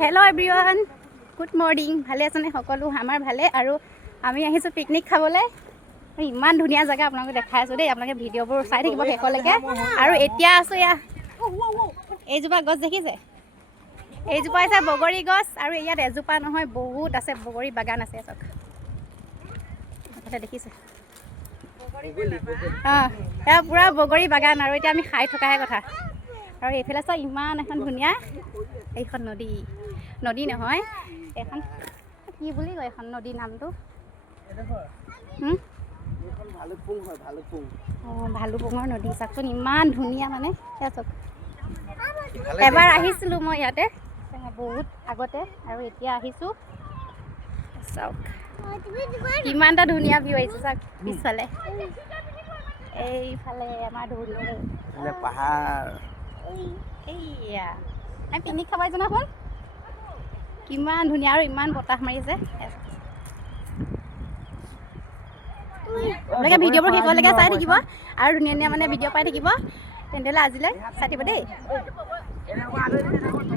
Hello' everyone, good morning. ভালে আছেনে সকলো? আমাৰ ভালে। আৰু আমি আহিছোঁ পিকনিক খাবলৈ। ইমান ধুনীয়া জেগা আপোনালোকে দেখাই আছোঁ দেই। আপোনালোকে ভিডিঅ'বোৰ চাই থাকিব শেষলৈকে। আৰু এতিয়া আছোঁ এয়া এইজোপা গছ দেখিছে? এইজোপা হৈছে বগৰী গছ। আৰু ইয়াত এজোপা নহয়, বহুত আছে, বগৰী বাগান আছে। চাওক দেখিছে? অঁ, এয়া পূৰা বগৰী বাগান। আৰু এতিয়া আমি খাই থকাহে কথা। আৰু এইফালে চাওক, ইমান এখন ধুনীয়া এইখন নদী। নদী নহয়, এখন কি বুলি কয় এখন নদীৰ নামটো? অঁ, ভালুকপুঙৰ নদী। চাওকচোন ইমান ধুনীয়া, মানে সেয়া চাওক। এবাৰ আহিছিলোঁ মই ইয়াতে বহুত আগতে, আৰু এতিয়া আহিছোঁ। চাওক কিমান এটা ধুনীয়া ভিউ আহিছে। চাওক পিছফালে, এইফালে আমাৰ ধুনীয়া পাহাৰ। এইয়া আমি পিকনিক খাব আহিছোঁ নহয়। কিমান ধুনীয়া, আৰু ইমান বতাহ মাৰিছে। আপোনালোকে ভিডিঅ'বোৰ শেষলৈকে চাই থাকিব, আৰু ধুনীয়া ধুনীয়া মানে ভিডিঅ' পাই থাকিব। তেন্তে আজিলৈ চাই থাকিব দেই।